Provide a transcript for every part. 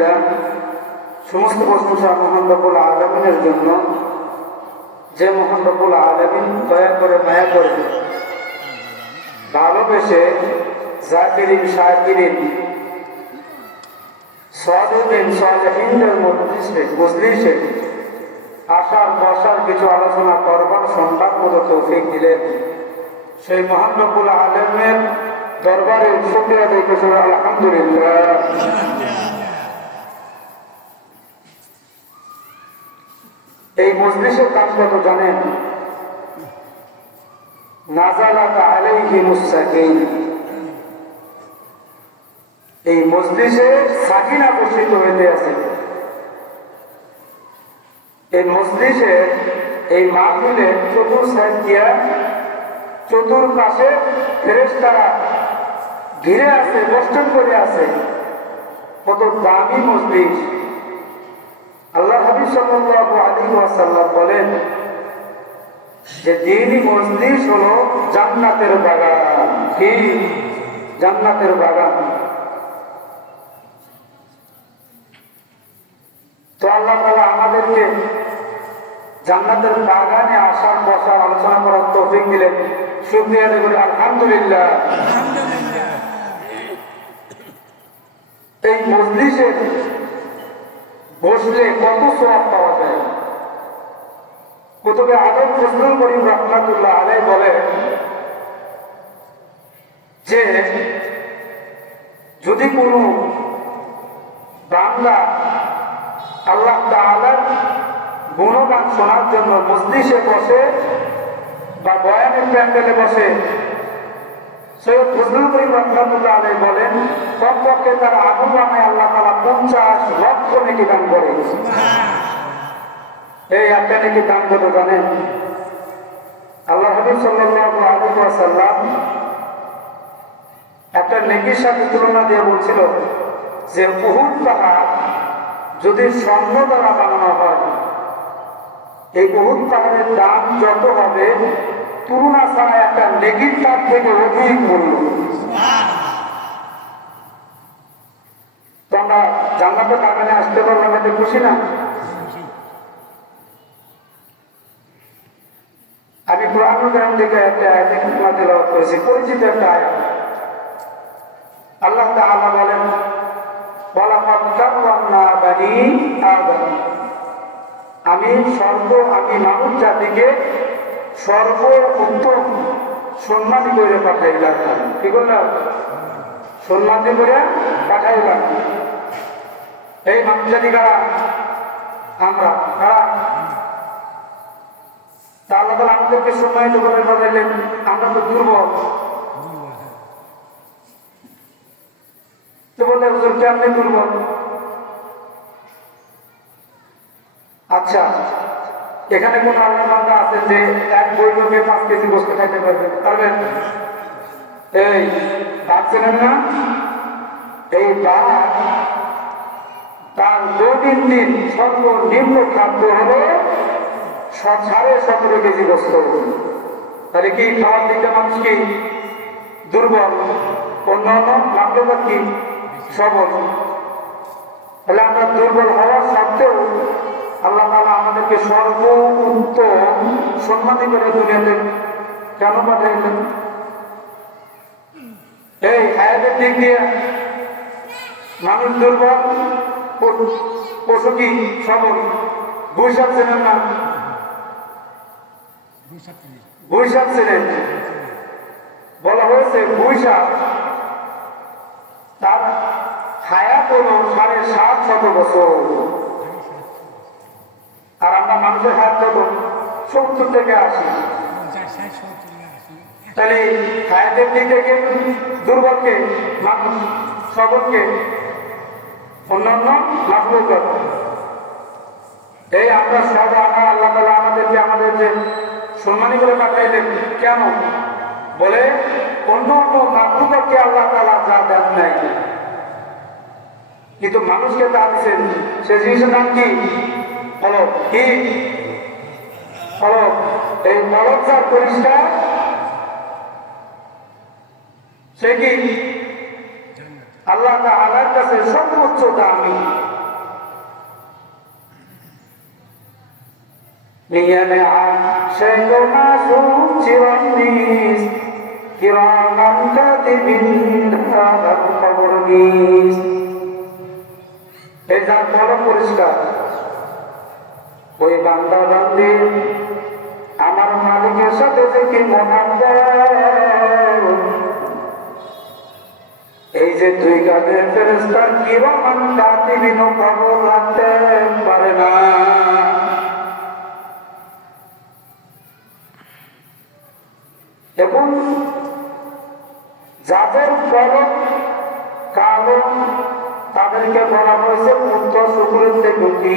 আলহামদুলিল্লাহ, সমস্ত প্রশংসা মহান আলমিনের জন্য। যে মহান আলমিন দয়া করে মায়া করে ভালোবেসে জাকিরিন, শাকিরিন সদিন সদিনদের মধ্যে মজলিসে আসার বসার কিছু আলোচনা করবার সম্পাদ মতো তৌফিক দিলেন। সেই মহান আলমের দরবারে শুক্রিয়া দেখেছিল আলহামদুলিল্লাহ। এই মজলিসের কাজ কত জানেন এই মজলিসে সাকিনা বর্ষিত হইতে আছে। এই মজলিসে এই মাহফিলে চতুর সাইড দিয়া চতুর্পাশে ফেরেশতারা ঘিরে আছে বস্টন করে আছে। কত দামি মজলিস। সাল্লাল্লাহু আলাইহি ওয়াসাল্লাম বলেন যে দিনই মজলিস হলো জান্নাতের বাগান। কি? জান্নাতের বাগান। তো আল্লাহ তাআলা আমাদেরকে জান্নাতের বাগানে আসার বসার আলোচনা করার তৌফিক দিলেন। শুকরিয়া আলহামদুলিল্লাহ। এই মজলিসে বসলে কত সব পাওয়া যায়? কুতুবে আদম ফজলুল করিম রহমাতুল্লাহ আলাই বলে যে, যদি কোনো বাংলা আল্লাহ তাআলার গুণগান শোনার জন্য মসজিষে বসে বা বয়ানের প্যান্ডেলে বসে নামে আল্লাহ পঞ্চাশ এই একটা কত জানেন? আল্লাহ ওয়াসাল্লাম একটা তুলনা দিয়ে বলছিল যে উহুদ পাহাড় যদি স্বর্ণ দ্বারা বানানো হয়, এই উহুদ পাহাড়ের দাম যত হবে তুলনা ছাড়া একটা নেকির তার থেকে অধিক মূল্য তো আমরা জান্নাতের বাগানে আসতে পারলাম এতে খুশি না? আমি কোরআন গ্রাম থেকে একটা আয়াতে করেছি, পরিচিত একটা আয়াত। আল্লাহ বলেন, ওয়ালাকাদ আমি সর্ব, আমি মানব জাতিকে সর্ব উত্তম সম্মানী করে পাঠাইলাম কি করলাম সম্মানী করে পাঠাইলাম এই মানব জাতি কারা আমরা কারা তা আল্লাহ আমাদেরকে সম্মানিত করে পাঠাইলেন। আমরা তো বললে দুর্বল? আচ্ছা এখানে কোন আল্লাহ বান্দা আছে যে এক বৈঠকে পাঁচ কেজি বসতে খাইতে পারবে? পারবেন এই চেনেন না? এই ভাত তার দৈনিক দিন সর্বনিম্ন খাদ্য স- সাড়ে সতেরো কেজি বস্তু। তাহলে কি খাওয়ার দিকটা মানুষ কি দুর্বল? অন্যান্য মাধ্যমে কি? সবল। তাহলে আমরা দুর্বল হওয়ার সত্ত্বেও আল্লাহ তালা আমাদেরকে সর্বোত্তম সম্মানী করে দুনিয়াতে কেন পাঠাইলেন এই হায়াতের দিক দিয়ে মানুষ দুর্বল, পশু- সবল? বৈশাখ চেনেন না? বৈশাখ চেনেন বলা হয়েছে বৈশাখ তার হায়াত হলো সাড়ে সাত শত বছর। আর আমরা মানুষের হাত কত সত্তর থেকে আসি তাহলে হায়াতের দিক থেকে দুর্বলকে সবলকে অন্যান্য মাহবুব এই আমরা সব আমরা আল্লাহ তালা আমাদেরকে আমাদের যে সম্মানী করে পাঠাইলেন, কেন? বলে অন্য অন্য মাহবুবকে আল্লাহ তালা যা দেন নাই কিন্তু মানুষকে তা দিচ্ছেন সে জিনিসের নাম কি? কি? এই যার পরিষ্কার? সে কি? আল্লাহ তাআলার কাছে সর্বোচ্চ দামি নিয়নে আশেক মাসুম চিরনিস কিরামান কাতিবিন হাদার খবর নিস এই যার পরম পরিষ্কার। ওই বান্দা বান্দি আমার মালিকের সাথে যে কি মহাব্বত এই যে দুই কাজের ফেরেস্তা কিরমান কাতিবিন খবর রাখতে পারে না। এবং যাদের পরম কারণ তাদেরকে বলা হয়েছে পুত্র শুকুরের থেকে কি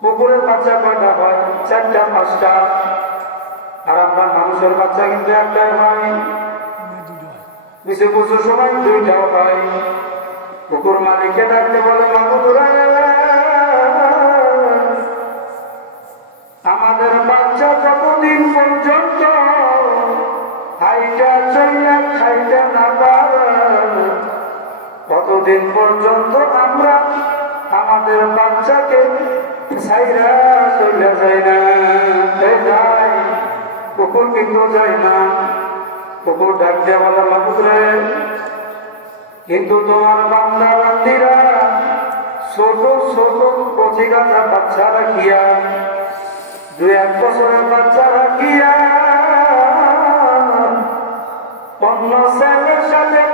কুকুর চারটা, পাঁচটা? আর আমরা মানুষের বাচ্চা কিন্তু কিছু সময় মালিককে ডাকতে বলে মাকুরা আমাদের কতদিন পর্যন্ত আমরা আমাদের বাচ্চাকে চলে যাই না? কুকুর কিন্তু যায় না। কুকুর ডাক দেওয়া বাবুরে কিন্তু তোমার বান্দা বান্দিরা ছোট ছোট কচি গাছা বাচ্চা রাখিয়া দু এক বছরের বাচ্চা রাখিয়া অন্য ছেলের সাথে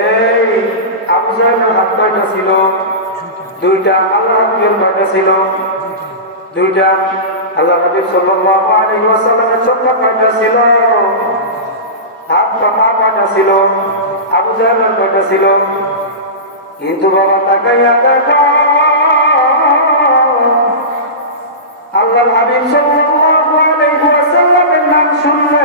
এই আবু জাহেলের হাত দুইটা আল্লাহ হাবিবের কয়টা ছিল দুইটা আল্লাহ হাবিব সাল্লাল্লাহু আলাইহি ওয়াসাল্লামের ছোট্ট কয়টা ছিল ছিল আবু কিন্তু বাবা তাকাইয়া দেখো আল্লাহ হাবিব সাল্লাল্লাহু নাম শুনলে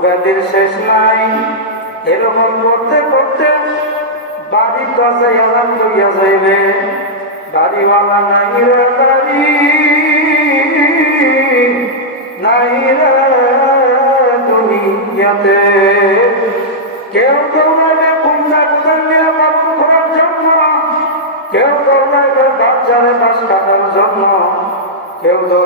অজ্ঞাতির শেষ নাই। এরকম করতে করতে বাড়ি কাছে আরাম করিয়া যাইবে। বাড়িওয়ালা নাই রে নাই রে দুনিয়াতে। কেউ কেউ রাখবে কুমদার নিরাপদ করার জন্য, কেউ কেউ রাখবে বাচ্চারে বাস কাটার জন্য, কেউ কেউ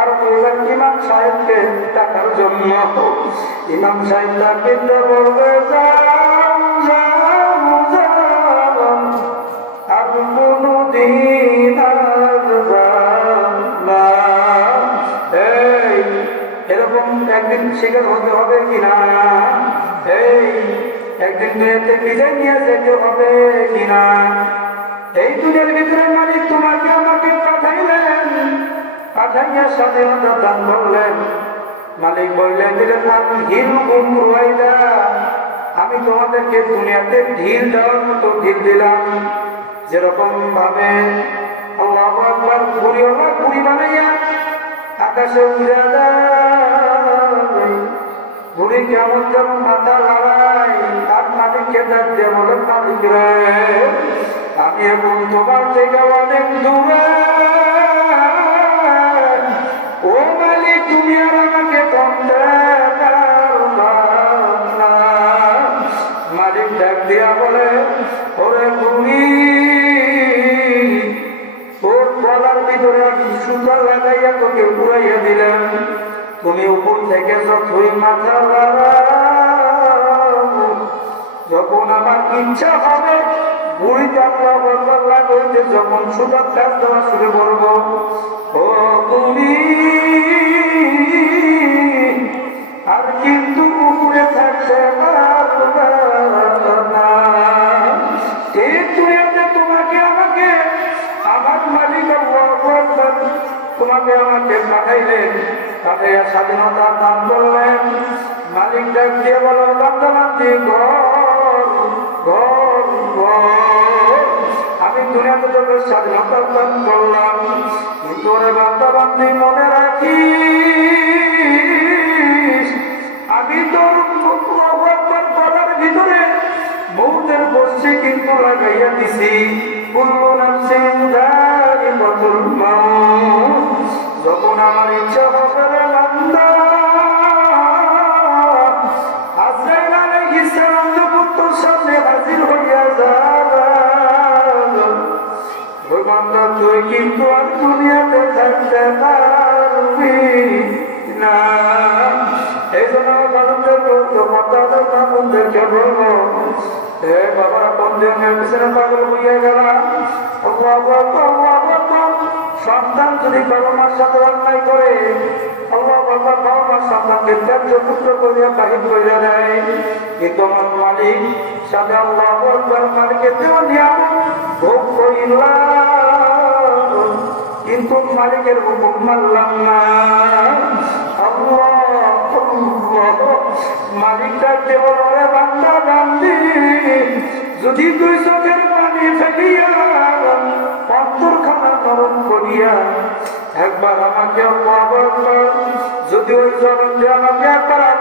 আর বললেন ইমাম সাহেবকে টাকার জন্য। ইমাম সাহেব তাকে বলবে আর কোনদিন এরকম একদিন শিকার হতে হবে কিনা এই, একদিন মেয়েতে বিজয় যেতে হবে কিনা এই দুনিয়ার ভিতরে মালিক তোমাকে, আমাকে স্বাধীনতা দান করলেন মালিক বললেন দিলেন আমি আমি তোমাদেরকে দুনিয়াতে ঢিল দেওয়ার মতো ঢিল দিলাম। যেরকম ভাবে আল্লাহ বানাইয়া আকাশে কেমন মাথা তার মালিক রে, আমি এখন তোমার থেকে অনেক দূরে। যখন আমার ইচ্ছা হবে যখন দেওয়া শুরু করব। আর কিন্তু উপরে দুনিয়াতে তোমাকে আমাকে, আমার তোমাকে আমাকে পাঠাইলেন, পাঠাইয়া স্বাধীনতা দান করলেন। মালিক ডাক দিয়ে বলো? বান্ধবান্ধি ঘর ঘর তুই কিন্তু আর দুনিয়াতে থাকতে পারবি না। এই জন্য মানুষদের বলতো মাতাদের মানুষদেরকে বলব হে বাবারা বন্ধুদের পিছনে পাগল হইয়া গেলাম। সন্তান যদি বাবা মার সাথে অন্যায় করে বাবা বাবা মার সন্তানকে ত্যায্য পুত্র করিয়া বাহির করিয়া দেয়। আমার মালিক? সাথে আল্লাহ মালিকের দেওয়া নিয়ামত ভোগ করিলাম। কিন্তু মালিকের হুকুম মানলাম না। মালিকটা কেবল বান্দা বান্দি যদি দুই চোখের পানি ফেলিয়া অন্তরখানা নরম করিয়া একবার আমাকে যদি ওই জনম যে আমাকে একবার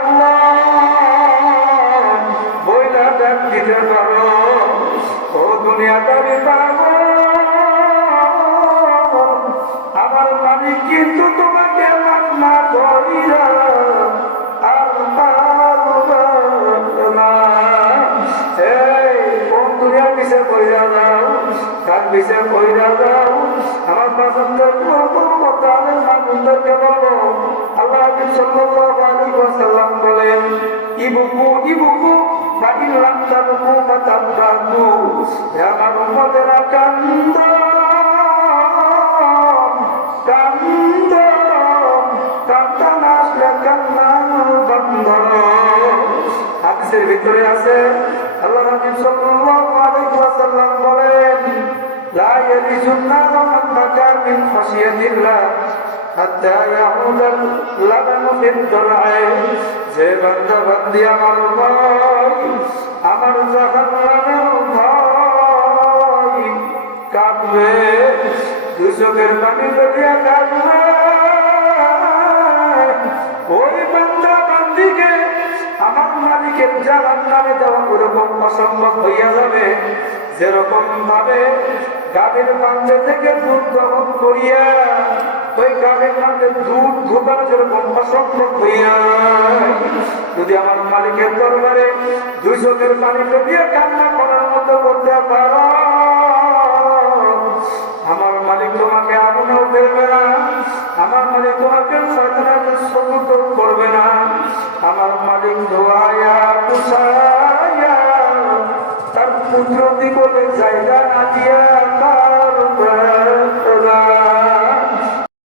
যে বান্দা বান্দি আমার ভয় আমার জাহান্নামের ভয় কাঁদবে দুই চোখের পানি ফেলিয়া কাঁদবে ওই বান্দা বান্দিকে আমার মালিকের জানার নামে দেওয়া ওরকম অসম্ভব হইয়া যাবে। যেরকম ভাবে গাভীর পাঞ্জা থেকে দুধ গ্রহণ করিয়া, ওই গাভীর পাঞ্জে দুধ ঢোকানো যেরকম অসম্ভব হইয়া যদি আমার মালিকের দরবারে দুই চোখের পানি দিয়ে কান্না করার মতো করতে পারো, আমার মালিক তোমাকে আগুনেও ফেলবে না, আমার মালিক তোমাকে সাধারণ সমর্থন করবে না, আমার মালিক ধোয়া মুখ্যমন্ত্রী করবেন জায়গা না দিয়া